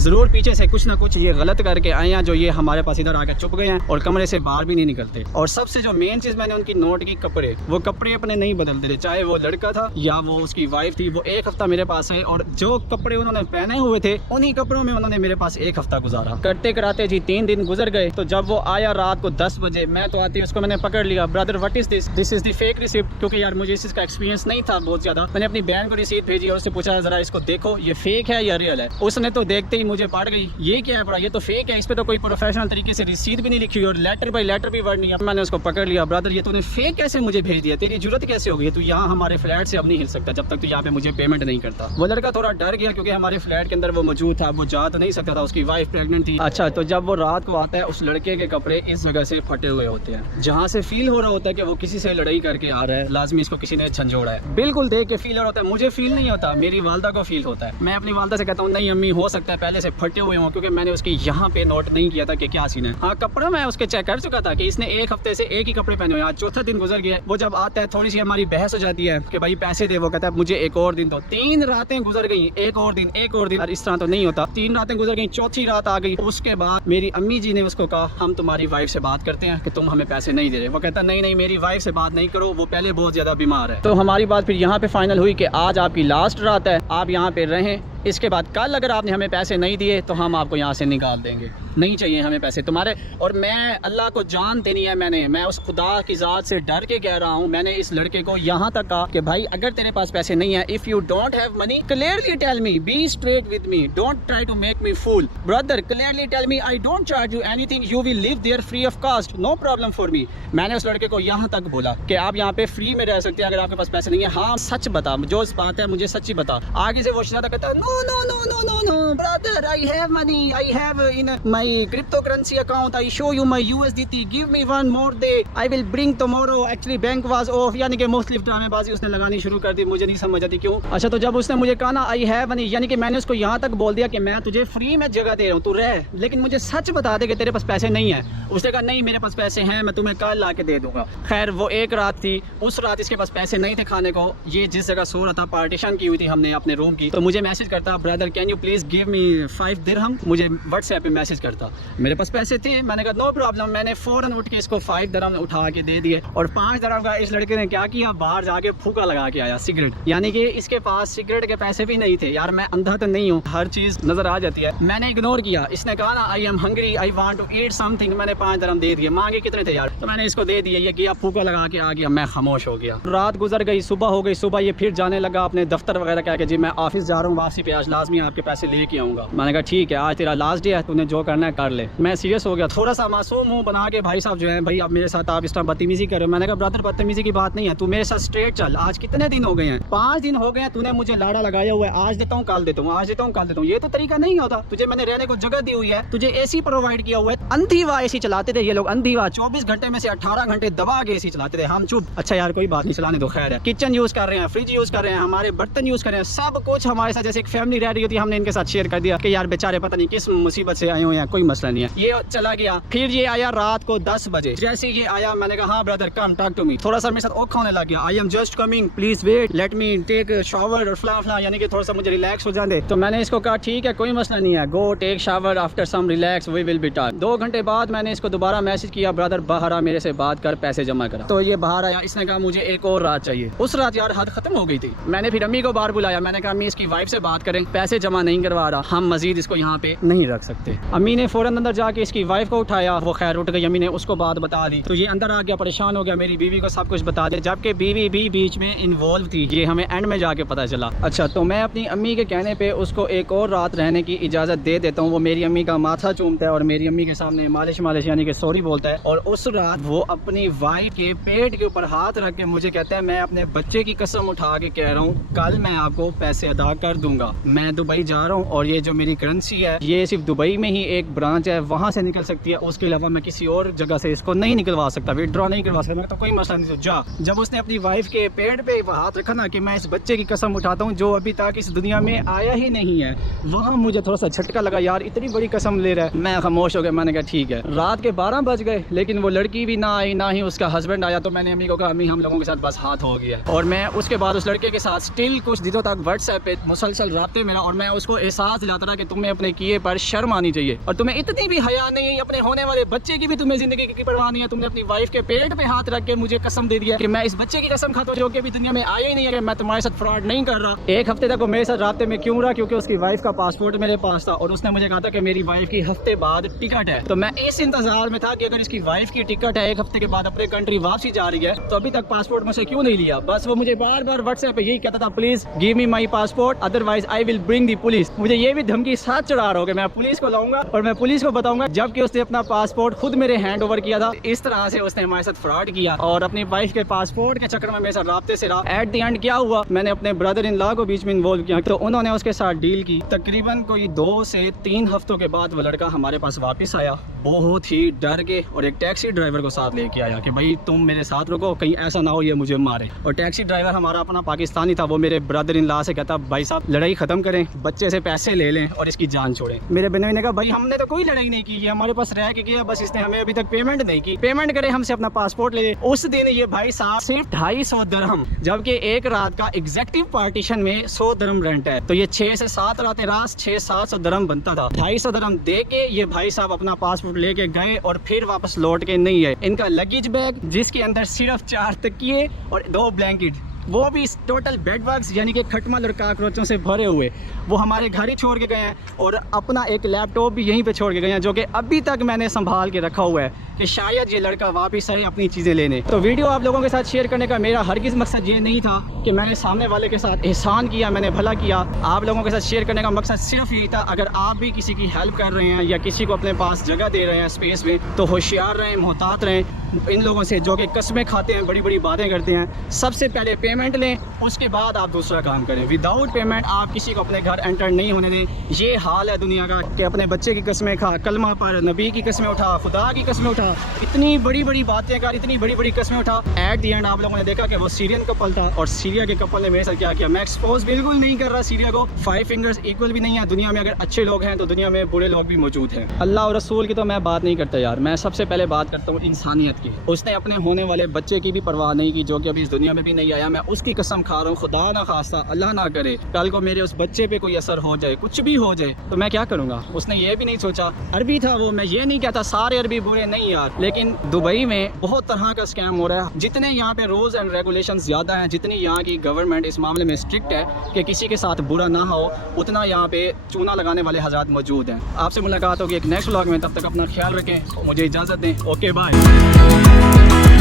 जरूर पीछे से कुछ ना कुछ ये गलत करके आए हैं जो ये हमारे पास इधर आकर चुप गए हैं और कमरे से बाहर भी नहीं निकलते। और सबसे जो मेन चीज़ मैंने उनकी नोट की, कपड़े, वो कपड़े अपने नहीं बदलते थे, चाहे वो लड़का था या वो उसकी वाइफ थी। वो एक हफ्ता मेरे पास है और जो कपड़े उन्होंने पहने हुए थे उन्हीं कपड़ों में उन्होंने मेरे पास एक हफ्ता गुजारा। करते कराते जी 3 दिन गुजर गए। तो जब वो आया रात को 10 बजे, मैं तो आती उसको मैंने पकड़ लिया, brother what is this, this is the fake receipt. क्योंकि यार मुझे इस चीज़ का एक्सपीरियंस नहीं था बहुत ज़्यादा। मैंने अपनी बहन को रिसीट भेजी और उससे पूछा ज़रा इसको देखो ये फेक है या रियल है। उसने तो देखते ही मुझे पड़ गई, ये क्या है बड़ा, ये तो फेक है, इस पर तो कोई प्रोफेशनल तरीके से रिसीट भी नहीं लिखी हुई और लेटर बाई लेटर भी वर्ड नहीं है। मैंने उसको पकड़ लिया, ब्रदर ये तूने फेक कैसे मुझे भेज दिया, तेरी जरूरत कैसे हो गई, तू यहाँ हमारे फ्लैट से अब नहीं हिल सकता जब तक तू यहाँ पे मुझे पेमेंट नहीं करता। वो लड़का थोड़ा डर गया क्योंकि हमारे फ्लैट के अंदर वो मौजूद था, वो जा तो नहीं सकता था, उसकी वाइफ प्रेग्नेंट थी। अच्छा, तो जब वो रात को आता है उस लड़के के कपड़े इस जगह से फटे हुए होते हैं जहाँ से फील हो रहा होता है कि वो किसी से लड़ाई करके आ रहा है, लाजमी इसको किसी ने झंझोड़ा है। बिल्कुल देख के फील हो रहा होता है, मुझे फील नहीं होता, मेरी वालदा को फील होता है। मैं अपनी वालदा से कहता हूँ नहीं अम्मी हो सकता है पहले से फटे हुए हों, क्योंकि मैंने उसकी यहाँ पे नोट नहीं किया था कि क्या सीन है। हाँ, कपड़ा मैं उसके चेक कर चुका था कि इसने एक हफ्ते से एक ही कपड़े पहने हुए। आज चौथा दिन गुजर गया। वो जब आता है थोड़ी सी हमारी बहस हो जाती है कि भाई पैसे दे, वो कहता है मुझे एक और दिन दो। 3 रातें गुजर गई, एक और दिन, एक और दिन, और इस तरह तो नहीं होता। 3 रातें गुजर गई, चौथी रात आ गई। उसके बाद मेरी अम्मी जी ने उसको कहा हम तुम्हारी वाइफ से बात करते हैं कि तुम हमें पैसे नहीं दे रहे। वो कहता नहीं नहीं मेरी वाइफ से बात नहीं करो, वो पहले बहुत ज्यादा बीमार है। तो हमारी बात फिर यहाँ पे फाइनल हुई कि आज आपकी लास्ट रात है, आप यहाँ पे रहें, इसके बाद कल अगर आपने हमें पैसे नहीं दिए तो हम आपको यहाँ से निकाल देंगे, नहीं चाहिए हमें पैसे तुम्हारे। और मैं अल्लाह को जान देनी है, मैं उस खुदा की ज़ात से डर के कह रहा हूँ। मैंने इस लड़के को यहाँ तक कहा कि भाई अगर तेरे पास पैसे नहीं है, if you don't have money clearly tell me, be straight with me, don't try to make me fool, brother clearly tell me I don't charge you anything, you will live there free of cost, no problem for me. मैंने उस लड़के को यहाँ तक बोला कि आप यहाँ पे फ्री में रह सकते हैं अगर आपके पास पैसे नहीं है। हाँ सच बता, जो बात है मुझे सच्ची बता। आगे से वो शरारत कहता है no no no no no no brother, I have money, I have in my cryptocurrency account, I show you my USDT, give me one more day, I will bring tomorrow, actually bank was off। यानी कि मुख्तलिफ ड्रामेबाजी उसने लगानी शुरू कर दी, मुझे नहीं समझ आती क्यों। अच्छा, तो जब उसने मुझे कहा ना I have money, यानी कि मैंने उसको यहाँ तक बोल दिया कि मैं तुझे फ्री में जगह दे रहा हूँ, तू रह, लेकिन मुझे सच बता दे कि तेरे पास पैसे नहीं है। उसने कहा नहीं मेरे पास पैसे हैं, मैं तुम्हें कल ला के दे दूंगा। खैर वो एक रात थी, उस रात इसके पास पैसे नहीं थे खाने को। ये जिस जगह सो रहा था पार्टीशन की हुई थी हमने अपने रूम की, तो मुझे मैसेज करता brother can you please give me 5 दिरहम, मुझे व्हाट्सएप पे मैसेज करता। मेरे पास पैसे थे, मैंने कहा नो प्रॉब्लम, मैंने फ़ौरन उठ के इसको 5 दिरहम उठा के दे दिए। और 5 दिरहम का इस लड़के ने क्या किया, बाहर जाके फूका लगा के आया सिगरेट, यानी कि इसके पास सिगरेट के पैसे भी नहीं थे। यार मैं अंधा तो नहीं हूँ, हर चीज़ नज़र आ जाती है। मैंने इग्नोर किया। इसने कहा ना I am hungry, I want to eat something, मैंने 5 दिरहम दे दिए। मांगे कितने थे यार, तो मैंने इसको दे दिए। ये गया फूका लगा के आ गया, मैं खामोश हो गया। रात गुजर गई, सुबह हो गई। सुबह ये फिर जाने लगा अपने दफ्तर वगैरह कह के जी मैं ऑफिस जा रहा हूँ, वापसी पे आज लाजमी आपके पैसे लेके आऊँगा। मैंने कहा ठीक है आज तेरा लास्ट डे है, तूने जो करना है कर ले। मैं सीरियस हो गया, थोड़ा सा मासूम मुंह बना के भाई साहब जो है भाई अब मेरे साथ आप इस तरह बदतमीजी कर रहे हो। मैंने कहा ब्रदर बदतमीजी की बात नहीं है, तू मेरे साथ स्ट्रेट चल। आज कितने दिन हो गए हैं, 5 दिन हो गए हैं, तूने मुझे लाड़ा लगाया हुआ है, आज देता हूँ कल देता हूँ, आज देता हूँ कल देता हूँ। ये तो तरीका नहीं होता। तुझे मैंने रहने को जगह दी हुई है, तुझे एसी प्रोवाइड किया हुआ है। अंधीवा एसी चलाते थे ये लोग, अंधीवा 24 घंटे में से 18 घंटे दबा के एसी चलाते थे। हम चुप, अच्छा यार कोई बात नहीं, चलाने दो, खैर है। किचन यूज कर रहे हैं, फ्रिज यूज कर रहे हैं, हमारे बर्तन यूज कर रहे हैं, सब कुछ हमारे साथ जैसे एक फैमिली रह रही होती है, हमने इनके साथ शेयर कर दिया कि यार बेचारे पता नहीं किस मुसीबत से आए हुए हैं, कोई मसला नहीं है। ये चला गया। फिर ये आया रात को 10 बजे। जैसे ये आया मैंने कहा हाँ brother come talk to me. थोड़ा सा मेरे साथ औखा होने लग गया। I am just coming, please wait, let me take shower और फला फला, यानी कि थोड़ा सा मुझे रिलैक्स हो जाने। तो मैंने इसको कहा ठीक है कोई मसला नहीं है, go take shower after some relax, we will be talk. 2 घंटे बाद मैंने इसको दोबारा मैसेज किया ब्रदर बाहर आ, मेरे से बात कर, पैसे जमा करा। तो ये बाहर आया, इसने कहा मुझे एक और रात चाहिए। उस रात यार हद खत्म हो गई थी। मैंने फिर अम्मी को बाहर बुलाया, मैंने कहा अम्मी इसकी वाइफ से बात करें, पैसे जमा नहीं करवा रहा, हम मजीद इसको यहाँ पे नहीं रख सकते। अम्मी ने फौरन अंदर जाके इसकी वाइफ को उठाया, वो खैर उठ गई। अम्मी ने उसको बात बता दी, तो ये अंदर आ गया, परेशान हो गया, मेरी बीवी को सब कुछ बता दे, जबकि बीवी भी बीच में इन्वॉल्व थी। ये हमें एंड में जाके पता चला। अच्छा, तो मैं अपनी अम्मी के कहने पे उसको एक और रात रहने की इजाज़त दे देता हूँ। वो मेरी अम्मी का माथा चूमता है और मेरी अम्मी के सामने मालिश मालिश यानी कि सॉरी बोलता है। और उस रात वो अपनी वाइफ के पेट के ऊपर हाथ रख के मुझे कहता है मैं अपने बच्चे की कसम उठा के कह रहा हूँ कल मैं आपको पैसे अदा कर दूंगा, मैं दुबई जा रहा हूँ और ये जो मेरी करेंसी है ये सिर्फ दुबई में ही एक ब्रांच है वहाँ से निकल सकती है, उसके अलावा मैं किसी और जगह से इसको नहीं निकलवा सकता, विड्रॉ नहीं करवा सकता, तो कोई मसला नहीं। जा जब उसने अपनी वाइफ के पेट पे हाथ रखा ना कि मैं इस बच्चे की कसम उठाता हूँ जो अभी तक इस दुनिया में आया ही नहीं है, वहाँ मुझे थोड़ा सा झटका लगा, यार इतनी बड़ी कसम ले रहा है। मैं खामोश हो गया, मैंने कहा ठीक है। रात के 12 बज गए लेकिन वो लड़की भी ना आई, ना ही उसका हस्बैंड आया। तो मैंने अम्मी को कहा अम्मी हम लोगों के साथ बस हाथ हो गया। और मैं उसके बाद उस लड़के के साथ स्टिल कुछ दिनों तक व्हाट्सएप पे मुसलसल राब्ते मेरा, और मैं उसको एहसास दिलाता रहा कि तुम्हें अपने किए पर शर्म आनी चाहिए और तुम्हें इतनी भी हया नहीं है, अपने होने वाले बच्चे की भी तुम्हें जिंदगी की परवाह नहीं है। तुमने अपनी वाइफ के पेट पे हाथ रख के मुझे कसम दे दिया कि मैं इस बच्चे की कसम खाता हूं जो कि भी दुनिया में आया ही नहीं है, कि मैं तुम्हारे साथ फ्रॉड नहीं कर रहा। एक हफ्ते तक वो मेरे साथ राब्ते में क्यों रहा? क्योंकि उसकी वाइफ का पासपोर्ट मेरे पास था और उसने मुझे कहा था कि मेरी वाइफ की हफ्ते बाद टिकट है। तो मैं इस इंतजार में था कि अगर इसकी वाइफ की टिकट है, एक हफ्ते के बाद अपने कंट्री वापसी जा रही है, तो अभी तक पासपोर्ट मुझसे क्यों नहीं लिया? बस वो मुझे बार बार व्हाट्सएप पे यही कहता था please give me my passport otherwise I will bring the police. मुझे ये भी धमकी साथ चढ़ा रहा हो कि मैं पुलिस को लाऊंगा और मैं पुलिस को बताऊंगा, जबकि उसने अपना पासपोर्ट खुद मेरे हैंड ओवर किया था। इस तरह से उसने हमारे साथ फ्रॉड किया और अपनी वाइफ के पासपोर्ट के चक्कर में मेरे साथ राब्ते से रहा। एट द एंड क्या हुआ, मैंने अपने ब्रदर इन लॉ को बीच में इन्वॉल्व किया, तो उन्होंने उसके साथ डील की। तकरीबन कोई 2 से 3 हफ्तों के बाद वो लड़का हमारे पास वापस आया, बहुत ही डर के, और एक टैक्सी ड्राइवर को साथ लेके आया कि भाई तुम मेरे साथ रुको, कहीं ऐसा ना हो ये मुझे मारे। और टैक्सी ड्राइवर हमारा अपना पाकिस्तानी था। वो मेरे ब्रदर इन लॉ से कहता भाई साहब लड़ाई खत्म करें, बच्चे से पैसे ले लें और इसकी जान छोड़ें। मेरे बहनों ने कहा भाई हमने तो कोई लड़ाई नहीं की, ये हमारे पास रह के गया, बस इसने हमें अभी तक पेमेंट नहीं की, पेमेंट करे हमसे अपना पासपोर्ट ले। उस दिन ये भाई साहब सिर्फ 250 दिरहम, जबकि एक रात का एग्जेक्टिव पार्टीशन में 100 दिरहम रेंट है, तो ये 6 से 7 रातें रात 600-700 दिरहम बनता था। 250 दिरहम दे के ये भाई साहब अपना पासपोर्ट लेके गए और फिर वापस लौट के नहीं है। इनका लगेज बैग जिसके अंदर सिर्फ 4 तकिए और 2 ब्लैंकेट, वो भी टोटल बेड बग्स यानी कि खटमल और काकरोचों से भरे हुए, वो हमारे घर ही छोड़ के गए हैं। और अपना एक लैपटॉप भी यहीं पे छोड़ के गए हैं, जो कि अभी तक मैंने संभाल के रखा हुआ है कि शायद ये लड़का वापस आए अपनी चीज़ें लेने। तो वीडियो आप लोगों के साथ शेयर करने का मेरा हरगिज़ मकसद ये नहीं था कि मैंने सामने वाले के साथ एहसान किया, मैंने भला किया। आप लोगों के साथ शेयर करने का मकसद सिर्फ यही था, अगर आप भी किसी की हेल्प कर रहे हैं या किसी को अपने पास जगह दे रहे हैं स्पेस में, तो होशियार रहें, मोहतात रहें इन लोगों से जो कि कस्में खाते हैं, बड़ी बड़ी बातें करते हैं। सबसे पहले पेमेंट लें, उसके बाद आप दूसरा काम करें। विदाउट पेमेंट आप किसी को अपने घर एंटर नहीं होने दें। ये हाल है दुनिया का कि अपने बच्चे की कस्में खा, कलमा पर नबी की कस्में उठा, खुदा की कस्में उठा, इतनी बड़ी बड़ी बातें कर, इतनी बड़ी बड़ी कस्में उठा। एट द एंड आप लोगों ने देखा कि वो सीरियन कपल था और सीरिया के कपल ने मेरे साथ क्या किया। मैं एक्सपोज बिल्कुल नहीं कर रहा सीरिया को, 5 फिंगर्स इक्वल भी नहीं है। दुनिया में अगर अच्छे लोग हैं तो दुनिया में बुरे लोग भी मौजूद हैं। अल्लाह और रसूल की तो मैं बात नहीं करता यार, मैं सबसे पहले बात करता हूँ इंसानियत की। उसने अपने होने वाले बच्चे की भी परवाह नहीं की जो कि अभी इस दुनिया में भी नहीं आया। मैं उसकी कसम खा रहा हूँ, खुदा ना खास्ता अल्लाह ना करे कल को मेरे उस बच्चे पे कोई असर हो जाए, कुछ भी हो जाए, तो मैं क्या करूँगा। उसने ये भी नहीं सोचा, अरबी था वो, मैं ये नहीं कहता सारे अरबी बुरे नहीं यार, लेकिन दुबई में बहुत तरह का स्कैम हो रहा है। जितने यहाँ पे रूल्स एंड रेगुलेशंस ज़्यादा हैं, जितनी यहाँ की गवर्नमेंट इस मामले में स्ट्रिक्ट है कि किसी के साथ बुरा ना हो, उतना यहाँ पे चूना लगाने वाले हज़रात मौजूद हैं। आपसे मुलाकात होगी एक नेक्स्ट व्लॉग में, तब तक अपना ख्याल रखें, मुझे इजाज़त दें। Okay bye.